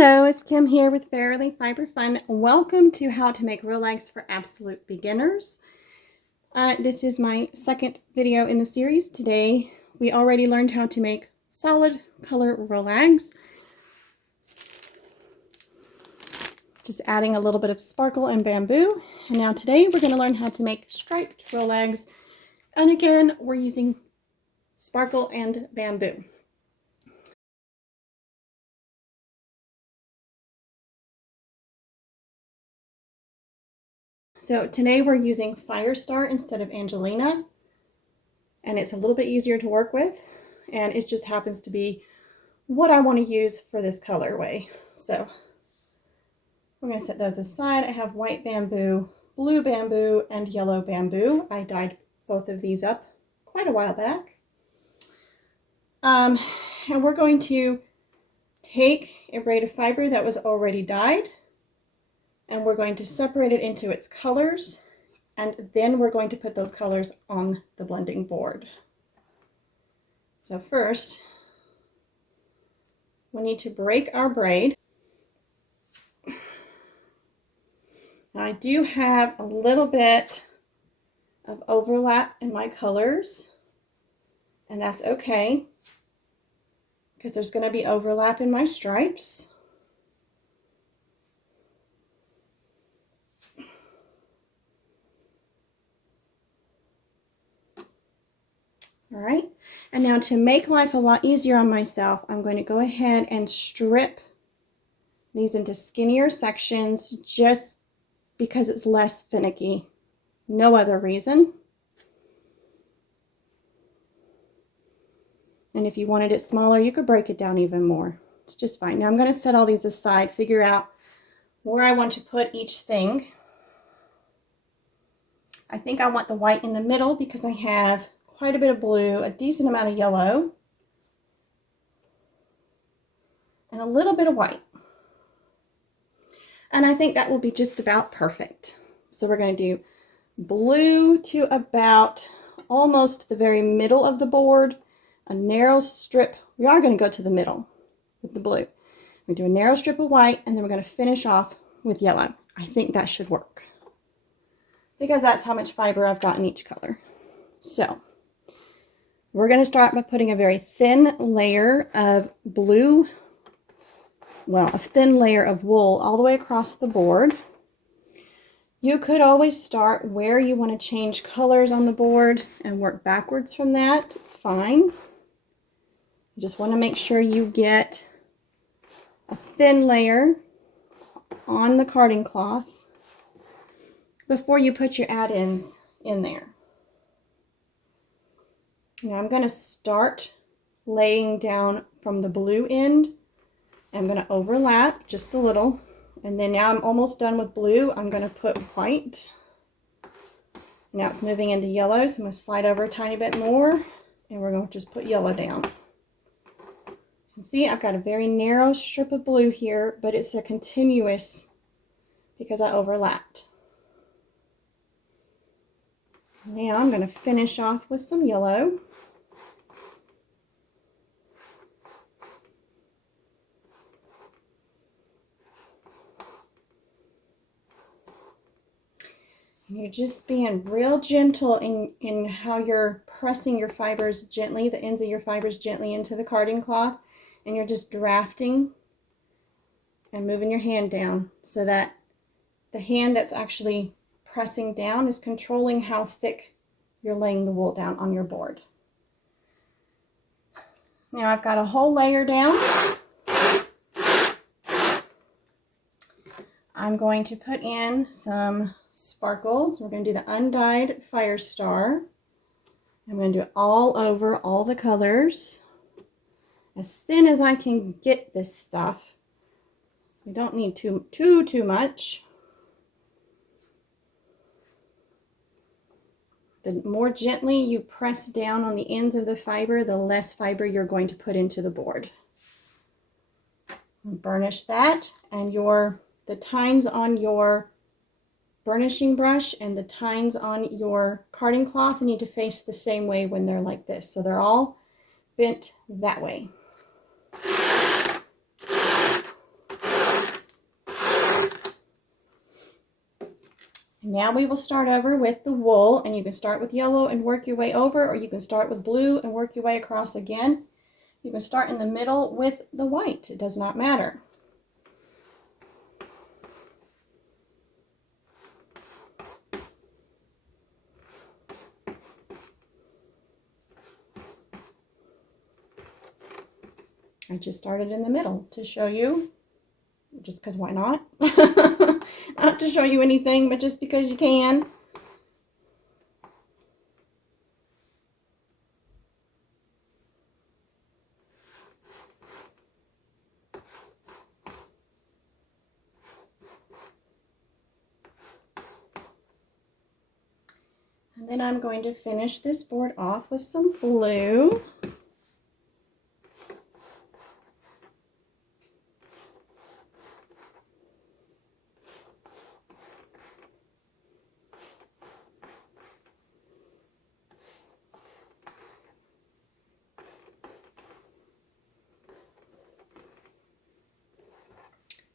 Hello, it's Kim here with Fairily Fiber Fun. Welcome to How to Make Rolags for Absolute Beginners. This is my second video in the series. Today we already learned how to make solid color Rolags. Just adding a little bit of sparkle and bamboo. And now today we're going to learn how to make striped Rolags. And again, we're using sparkle and bamboo. So today we're using Firestar instead of Angelina, and it's a little bit easier to work with, and it just happens to be what I want to use for this colorway. So we're going to set those aside. I have white bamboo, blue bamboo, and yellow bamboo. I dyed both of these up quite a while back. And we're going to take a braid of fiber that was already dyed, and we're going to separate it into its colors, and then we're going to put those colors on the blending board. So first, we need to break our braid. Now I do have a little bit of overlap in my colors, and that's okay, because there's going to be overlap in my stripes. All right, and now to make life a lot easier on myself, I'm going to go ahead and strip these into skinnier sections just because it's less finicky. No other reason. And if you wanted it smaller, you could break it down even more. It's just fine. Now I'm going to set all these aside, figure out where I want to put each thing. I think I want the white in the middle because I have quite a bit of blue, a decent amount of yellow, and a little bit of white. And I think that will be just about perfect. So we're going to do blue to about almost the very middle of the board, a narrow strip. We are going to go to the middle with the blue. We do a narrow strip of white, and then we're going to finish off with yellow. I think that should work because that's how much fiber I've got in each color. So we're going to start by putting a very thin layer of blue, well, a thin layer of wool all the way across the board. You could always start where you want to change colors on the board and work backwards from that. It's fine. You just want to make sure you get a thin layer on the carding cloth before you put your add-ins in there. Now I'm going to start laying down from the blue end. I'm going to overlap just a little, and then now I'm almost done with blue. I'm going to put white. Now it's moving into yellow, so I'm going to slide over a tiny bit more, and we're going to just put yellow down. And see, I've got a very narrow strip of blue here, but it's a continuous because I overlapped. Now I'm going to finish off with some yellow. You're just being real gentle in how you're pressing your fibers gently, the ends of your fibers gently into the carding cloth, and you're just drafting and moving your hand down so that the hand that's actually pressing down is controlling how thick you're laying the wool down on your board. Now I've got a whole layer down. I'm going to put in some sparkles. We're going to do the undyed Firestar. I'm going to do it all over all the colors, as thin as I can get this stuff. We don't need too much. The more gently you press down on the ends of the fiber, the less fiber you're going to put into the board. Burnish that, and the tines on your burnishing brush and the tines on your carding cloth need to face the same way when they're like this. So they're all bent that way. Now we will start over with the wool, and you can start with yellow and work your way over, or you can start with blue and work your way across again. You can start in the middle with the white. It does not matter. I just started in the middle to show you, just because why not? Not to show you anything, but just because you can. And then I'm going to finish this board off with some blue.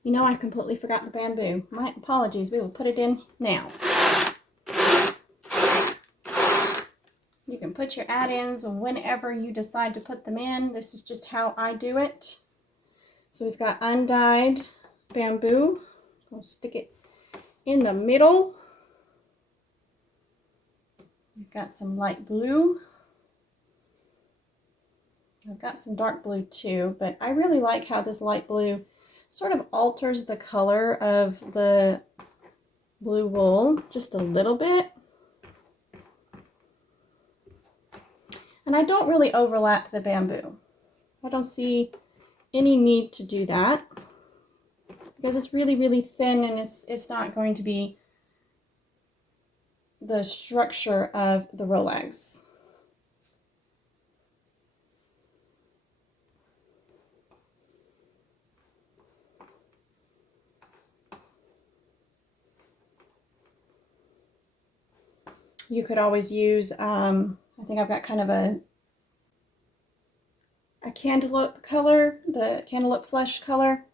You know, I completely forgot the bamboo. My apologies. We will put it in now. You can put your add-ins whenever you decide to put them in. This is just how I do it. So we've got undyed bamboo. We'll stick it in the middle. We've got some light blue. I've got some dark blue too, but I really like how this light blue sort of alters the color of the blue wool just a little bit. And I don't really overlap the bamboo. I don't see any need to do that because it's really, really thin, and it's not going to be the structure of the Rolags. You could always use, I think I've got kind of a cantaloupe color, the cantaloupe flesh color.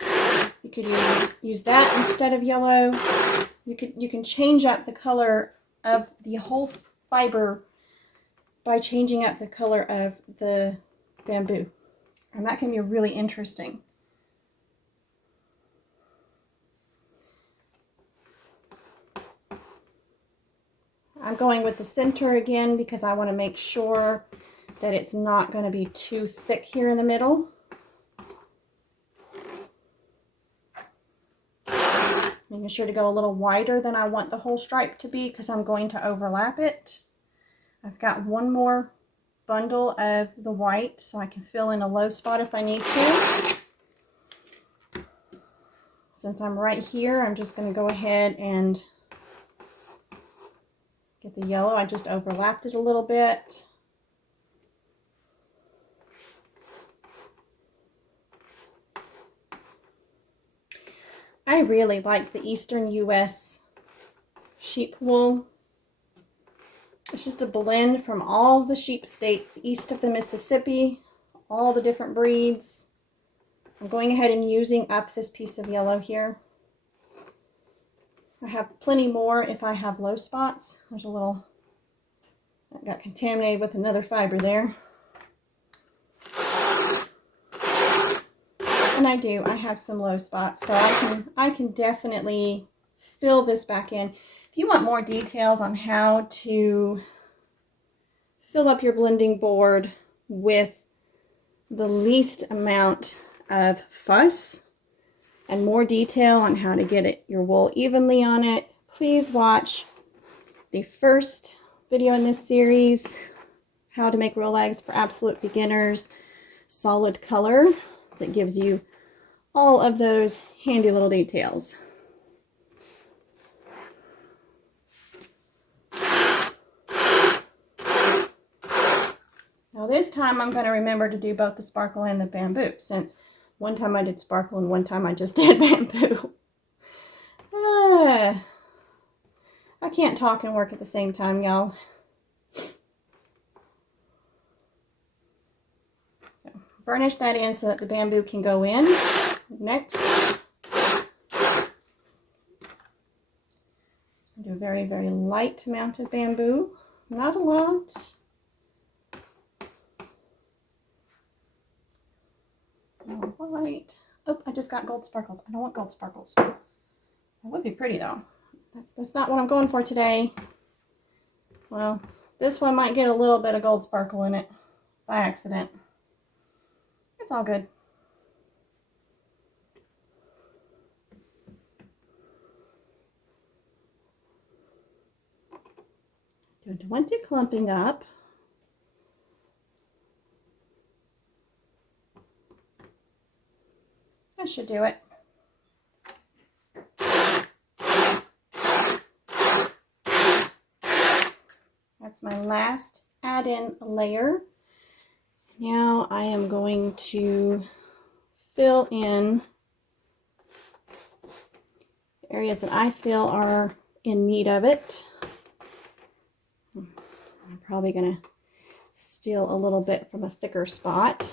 You could use that instead of yellow. You can change up the color of the whole fiber by changing up the color of the bamboo. And that can be really interesting. I'm going with the center again because I want to make sure that it's not going to be too thick here in the middle. Making sure to go a little wider than I want the whole stripe to be because I'm going to overlap it. I've got one more bundle of the white so I can fill in a low spot if I need to. Since I'm right here, I'm just going to go ahead and get the yellow. I just overlapped it a little bit. I really like the Eastern US sheep wool. It's just a blend from all the sheep states east of the Mississippi, all the different breeds. I'm going ahead and using up this piece of yellow here. I have plenty more if I have low spots. There's a little that got contaminated with another fiber there. And I do. I have some low spots, so I can definitely fill this back in. If you want more details on how to fill up your blending board with the least amount of fuss and more detail on how to get your wool evenly on it, please watch the first video in this series, How to Make Rolags for Absolute Beginners, Solid Color, that gives you all of those handy little details. Now this time I'm going to remember to do both the sparkle and the bamboo, since one time I did sparkle and one time I just did bamboo. I can't talk and work at the same time, y'all. So burnish that in so that the bamboo can go in. Next. very, very light amount of bamboo, not a lot. So white. Oh, I just got gold sparkles. I don't want gold sparkles. That would be pretty though. That's not what I'm going for today. Well, this one might get a little bit of gold sparkle in it by accident. It's all good. Don't want it clumping up. That should do it. That's my last add-in layer. Now I am going to fill in the areas that I feel are in need of it. I'm probably going to steal a little bit from a thicker spot.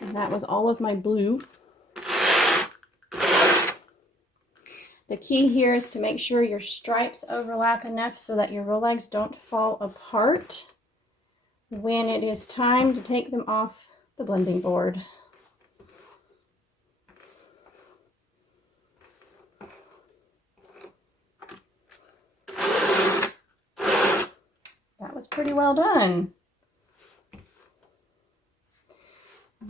And that was all of my blue. The key here is to make sure your stripes overlap enough so that your Rolags don't fall apart when it is time to take them off the blending board. That was pretty well done.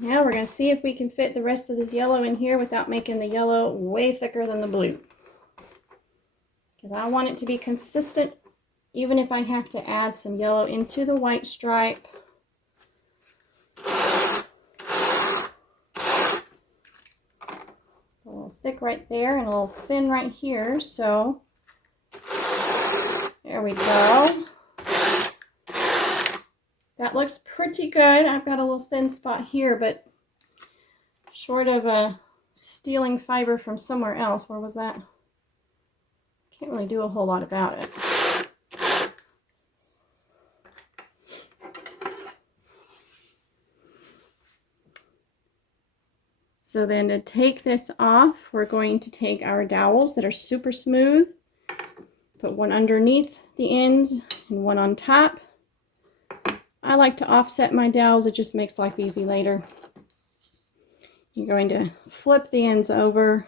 Now we're going to see if we can fit the rest of this yellow in here without making the yellow way thicker than the blue. Because I want it to be consistent, even if I have to add some yellow into the white stripe. It's a little thick right there and a little thin right here, so there we go. That looks pretty good. I've got a little thin spot here, but short of stealing fiber from somewhere else, where was that? Can't really do a whole lot about it. So then to take this off, we're going to take our dowels that are super smooth, put one underneath the ends and one on top. I like to offset my dowels. It just makes life easy later. You're going to flip the ends over.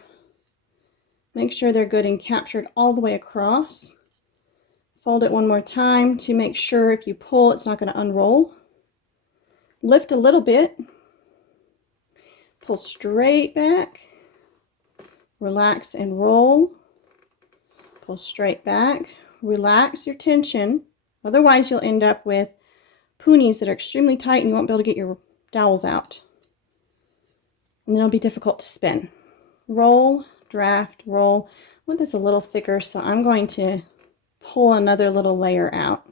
Make sure they're good and captured all the way across. Fold it one more time to make sure if you pull, it's not going to unroll. Lift a little bit. Pull straight back. Relax and roll. Pull straight back. Relax your tension. Otherwise, you'll end up with poonies that are extremely tight and you won't be able to get your dowels out. And then it'll be difficult to spin. Roll, draft, roll. I want this a little thicker, so I'm going to pull another little layer out.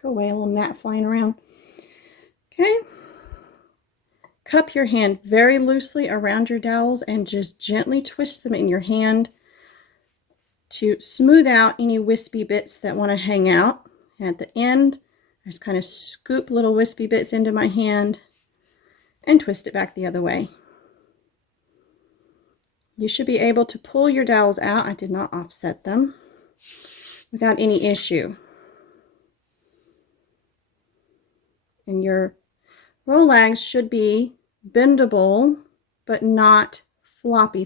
Go away, a little gnat flying around. Okay. Cup your hand very loosely around your dowels and just gently twist them in your hand to smooth out any wispy bits that want to hang out. And at the end, I just kind of scoop little wispy bits into my hand and twist it back the other way. You should be able to pull your dowels out. I did not offset them without any issue. And your Rolags should be bendable, but not floppy.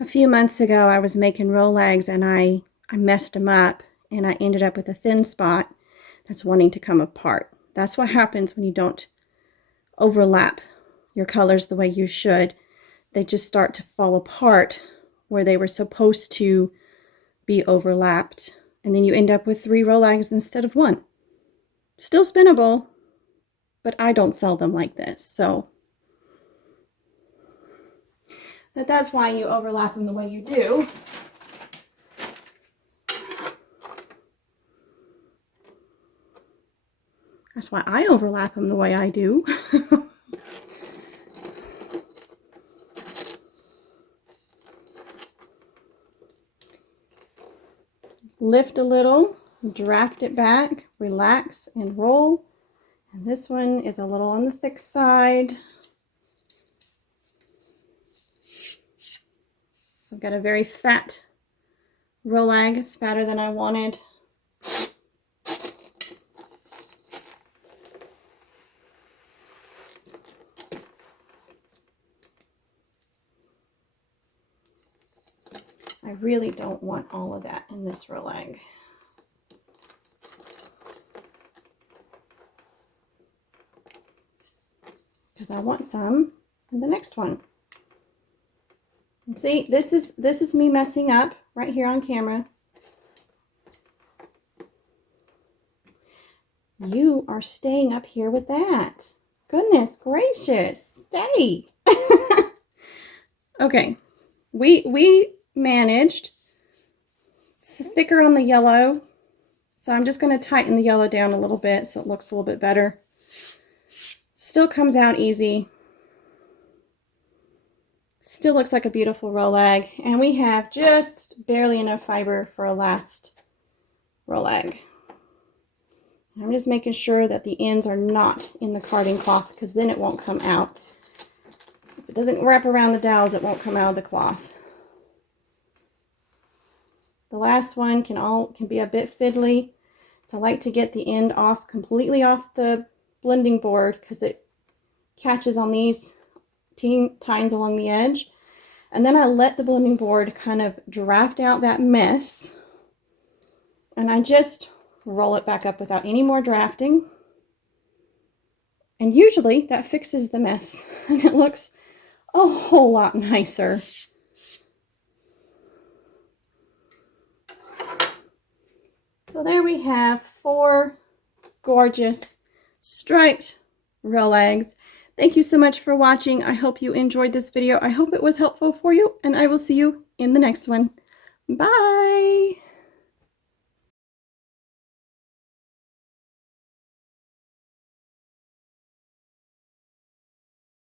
A few months ago, I was making Rolags and I messed them up and I ended up with a thin spot that's wanting to come apart. That's what happens when you don't overlap your colors the way you should. They just start to fall apart where they were supposed to be overlapped. And then you end up with 3 Rolags instead of 1. Still spinnable, but I don't sell them like this. So that's why you overlap them the way you do. That's why I overlap them the way I do. lift a little, draft it back, relax and roll. And this one is a little on the thick side. So I've got a very fat Rolag. It's fatter than I wanted. I really don't want all of that in this Rolag. Because I want some in the next one. And see, this is me messing up right here on camera. You are staying up here with that. Goodness gracious, stay. Okay, we managed. It's thicker on the yellow, so I'm just going to tighten the yellow down a little bit so it looks a little bit better. Still comes out easy. Still looks like a beautiful Rolag, and we have just barely enough fiber for a last Rolag. I'm just making sure that the ends are not in the carding cloth, because then it won't come out. If it doesn't wrap around the dowels, it won't come out of the cloth. The last one can be a bit fiddly, so I like to get the end off completely off the blending board because it catches on these tines along the edge. And then I let the blending board kind of draft out that mess, and I just roll it back up without any more drafting. And usually that fixes the mess and it looks a whole lot nicer. So there we have 4 gorgeous striped Rolags. Thank you so much for watching. I hope you enjoyed this video. I hope it was helpful for you, and I will see you in the next one. Bye!